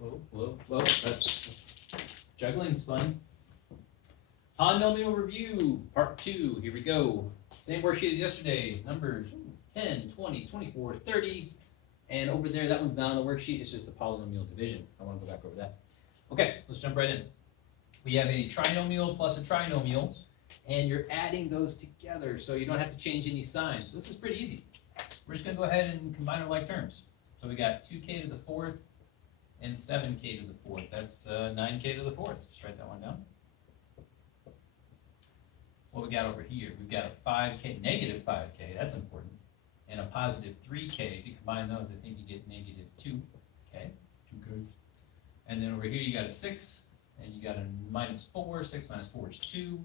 Whoa. That's juggling's fun. Polynomial review, part 2. Here we go. Same worksheet as yesterday. Numbers 10, 20, 24, 30. And over there, that one's not on the worksheet. It's just a polynomial division. I want to go back over that. Okay, let's jump right in. We have a trinomial plus a trinomial, and you're adding those together, so you don't have to change any signs. So this is pretty easy. We're just going to go ahead and combine our like terms. So we got 2k to the 4th and 7k to the 4th. That's 9k to the 4th. Just write that one down. What we got over here? We've got a 5k, negative 5k. That's important. And a positive 3k. If you combine those, I think you get negative 2k. Okay. And then over here you got a 6, and you got a minus 4. 6 minus 4 is 2,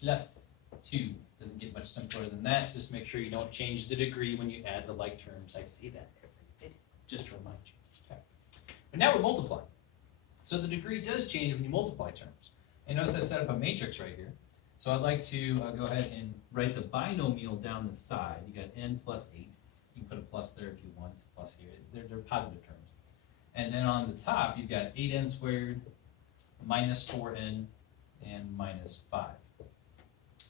plus 2. Doesn't get much simpler than that. Just make sure you don't change the degree when you add the like terms. I say that every video, just to remind you. Okay. But now we're multiplying. So the degree does change when you multiply terms. And notice I've set up a matrix right here. So I'd like to go ahead and write the binomial down the side. You got n plus 8. You can put a plus there if you want, plus here. They're positive terms. And then on the top, you've got 8n squared, minus 4n, and minus 5.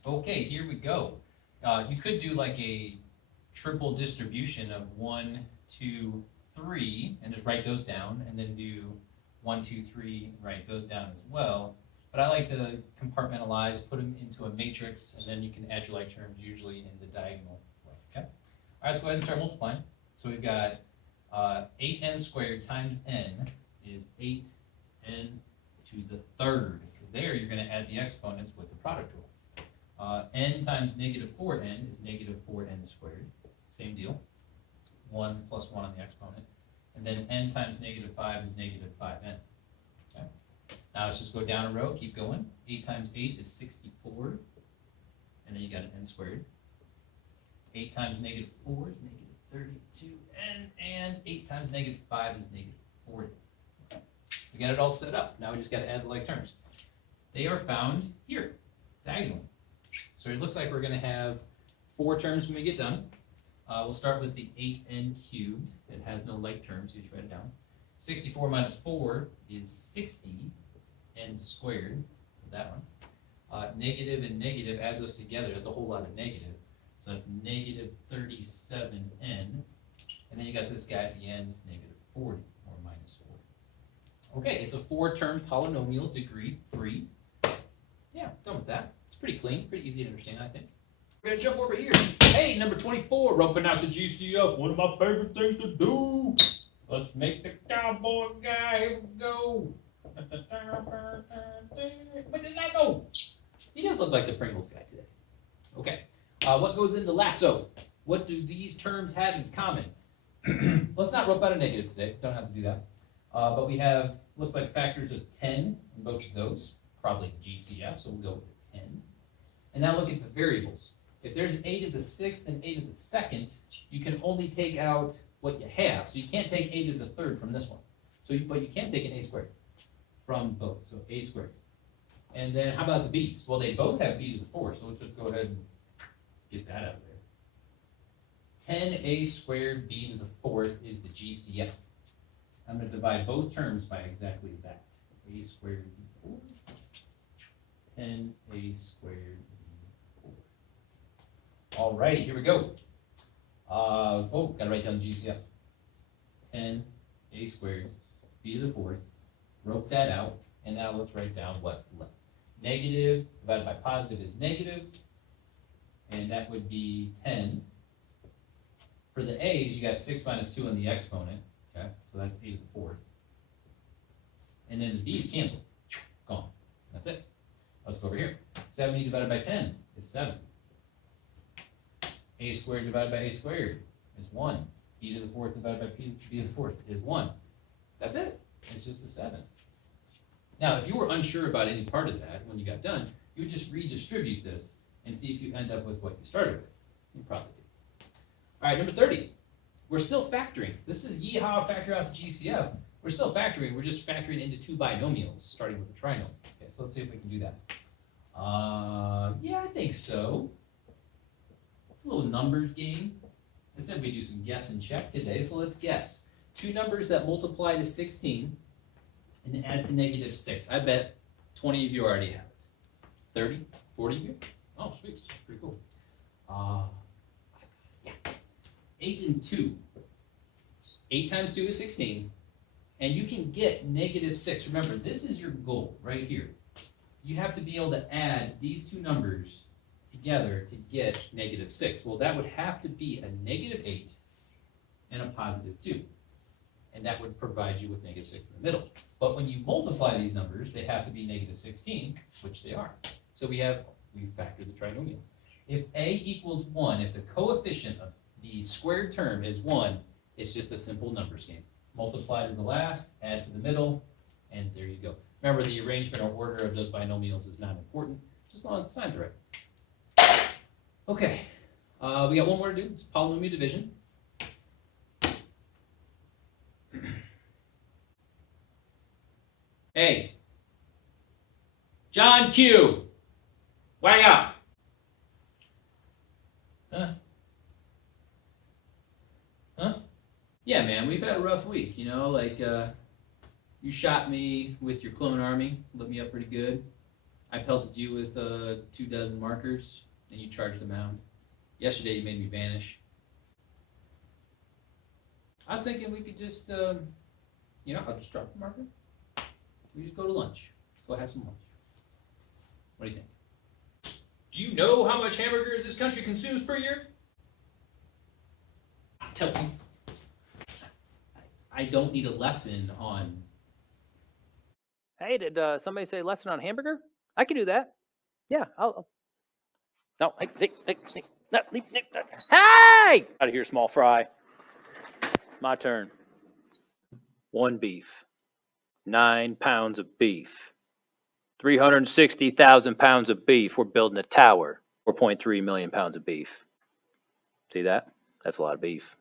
Okay, here we go. You could do like a triple distribution of 1, 2, 3, and just write those down, and then do 1, 2, 3, and write those down as well. But I like to compartmentalize, put them into a matrix, and then you can add your like terms usually in the diagonal way, okay? All right, let's go ahead and start multiplying. So we've got 8n squared times n is 8n to the 3rd, because there you're going to add the exponents with the product rule. N times negative 4n is negative 4n squared. Same deal. 1 plus 1 on the exponent. And then n times negative 5 is negative 5n. Okay. Now let's just go down a row, keep going. 8 times 8 is 64. And then you got an n squared. 8 times negative 4 is negative 32n. And 8 times negative 5 is negative 40. Okay. We got it all set up. Now we just got to add the like terms. They are found here, diagonally. So it looks like we're going to have 4 terms when we get done. We'll start with the 8n cubed. It has no like terms, so you just write it down. 64 minus 4 is 60n squared, that one. Negative and negative, add those together, that's a whole lot of negative. So that's negative 37n. And then you got this guy at the end, is negative 40, or minus 40. Okay, it's a 4-term polynomial, degree 3. Yeah, done with that. It's pretty clean, pretty easy to understand, I think. We're going to jump over here. Hey, number 24, roping out the GCF, one of my favorite things to do. Let's make the cowboy guy. Here we go. Where did that go? He does look like the Pringles guy today. Okay. What goes into lasso? What do these terms have in common? Let's not rope out a negative today. Don't have to do that. But we have, looks like factors of 10 in both of those. Probably GCF, so we'll go with 10. And now look at the variables. If there's a to the 6th and a to the 2nd, you can only take out what you have. So you can't take a to the 3rd from this one. But you can take an a squared from both. So a squared. And then how about the b's? Well, they both have b to the 4th. So let's just go ahead and get that out of there. 10a squared b to the 4th is the GCF. I'm going to divide both terms by exactly that. A squared b to the 4th. 10a squared b to the 4th. Alrighty, here we go. Gotta write down the GCF. 10a squared b to the 4th. Wrote that out, and now let's write down what's left. Negative divided by positive is negative, and that would be 10. For the a's, you got 6 minus 2 on the exponent, okay? So that's a to the 4th. And then the b's cancel. Gone. That's it. Let's go over here. 70 divided by 10 is 7. A squared divided by a squared is 1. B to the 4th divided by b to the 4th is 1. That's it. It's just a 7. Now, if you were unsure about any part of that when you got done, you would just redistribute this and see if you end up with what you started with. You probably did. All right, number 30. We're still factoring. This is yeehaw, factor out the GCF. We're still factoring. We're just factoring into 2 binomials, starting with the trinomial. Okay, so let's see if we can do that. Yeah, I think so. It's a little numbers game. I said we do some guess and check today, so let's guess. 2 numbers that multiply to 16 and add to negative 6. I bet 20 of you already have it. 30, 40 of you? Oh, sweet. That's pretty cool. Yeah. 8 and 2. 8 times 2 is 16. And you can get negative 6. Remember, this is your goal right here. You have to be able to add these two numbers together to get negative 6. Well, that would have to be a negative 8 and a positive 2. And that would provide you with negative 6 in the middle. But when you multiply these numbers, they have to be negative 16, which they are. So we factored the trinomial. If a equals 1, if the coefficient of the squared term is 1, it's just a simple numbers game. Multiply to the last, add to the middle, and there you go. Remember, the arrangement or order of those binomials is not important, just as long as the signs are right. Okay, we got one more to do. It's polynomial division. Hey, John Q, wag up. Huh? Yeah, man, we've had a rough week, you know, like, you shot me with your clone army, lit me up pretty good. I pelted you with 24 markers, and you charged the mound. Yesterday, you made me vanish. I was thinking we could just, I'll just drop the marker. We just go to lunch. Let's go have some lunch. What do you think? Do you know how much hamburger this country consumes per year? I'll tell you. I don't need a lesson on. Hey, did somebody say lesson on hamburger? I can do that. Yeah, I'll. No, hey! Out of here, small fry. My turn. 1 beef. 9 pounds of beef. 360,000 pounds of beef. We're building a tower. 4.3 million pounds of beef. See that? That's a lot of beef.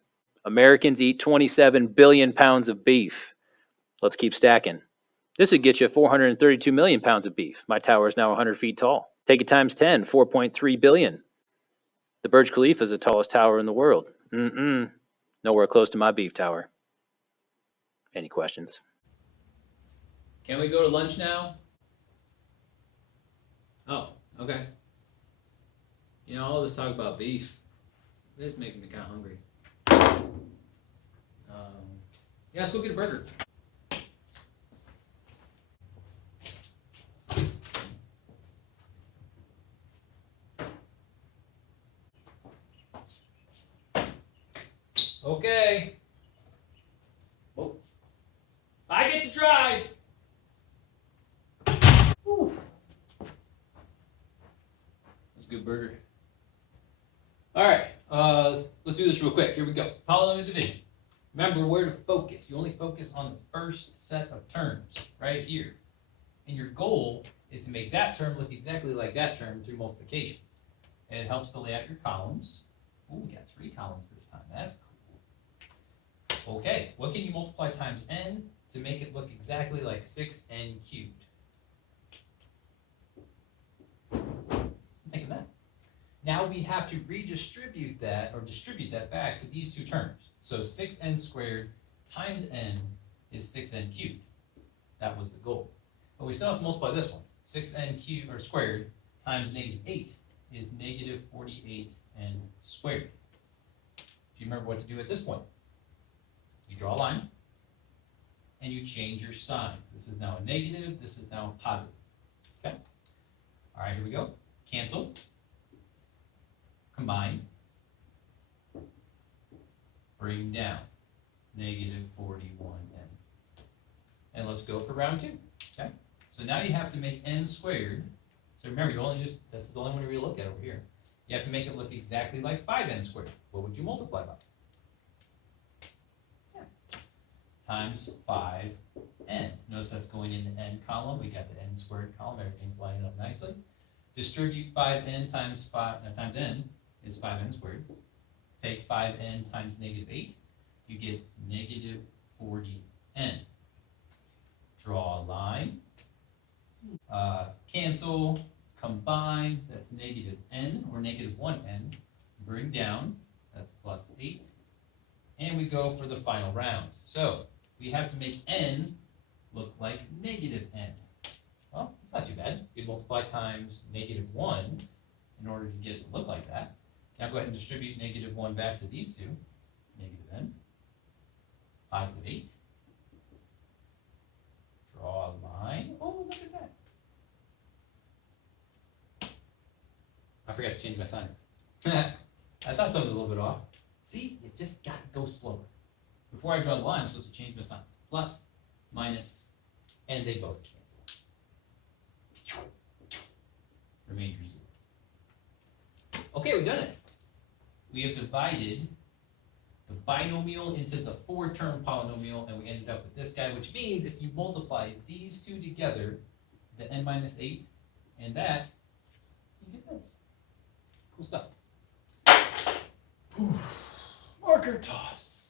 Americans eat 27 billion pounds of beef. Let's keep stacking. This would get you 432 million pounds of beef. My tower is now 100 feet tall. Take it times 10, 4.3 billion. The Burj Khalifa is the tallest tower in the world. Nowhere close to my beef tower. Any questions? Can we go to lunch now? Oh, okay. You know, all this talk about beef, it's making me kind of hungry. Yeah, let's go get a burger. Okay. Oh, I get to drive. Whew. That's a good burger. All right, let's do this real quick. Here we go. Polynomial division. Remember where to focus. You only focus on the first set of terms right here. And your goal is to make that term look exactly like that term through multiplication. And it helps to lay out your columns. Oh, we got 3 columns this time. That's cool. Okay, what can you multiply times n to make it look exactly like 6n cubed? Think of that. Now we have to redistribute that, or distribute that back to these two terms. So 6n squared times n is 6n cubed. That was the goal. But we still have to multiply this one. 6n cubed, or squared, times negative 8 is negative 48n squared. Do you remember what to do at this point? You draw a line, and you change your signs. This is now a negative, this is now a positive. Okay? All right, here we go. Cancel. Combine. Bring down. Negative 41n. And let's go for round 2. Okay? So now you have to make n squared. So remember, this is the only one we look at over here. You have to make it look exactly like 5n squared. What would you multiply by? Times 5n. Notice that's going in the n column. We got the n squared column. Everything's lining up nicely. Distribute 5n times n is 5n squared. Take 5n times negative 8. You get negative 40n. Draw a line. Cancel. Combine. That's negative n, or negative 1n. Bring down. That's plus 8. And we go for the final round. So we have to make n look like negative n. Well, it's not too bad. You multiply times -1 in order to get it to look like that. Now go ahead and distribute -1 back to these two. Negative n, +8. Draw a line. Oh, look at that. I forgot to change my signs. I thought something was a little bit off. See, you just got to go slower. Before I draw the line, I'm supposed to change my signs. Plus, minus, and they both cancel. Remainder 0. Okay, we've done it. We have divided the binomial into the 4-term polynomial, and we ended up with this guy, which means if you multiply these two together, the n minus 8 and that, you get this. Cool stuff. Marker toss.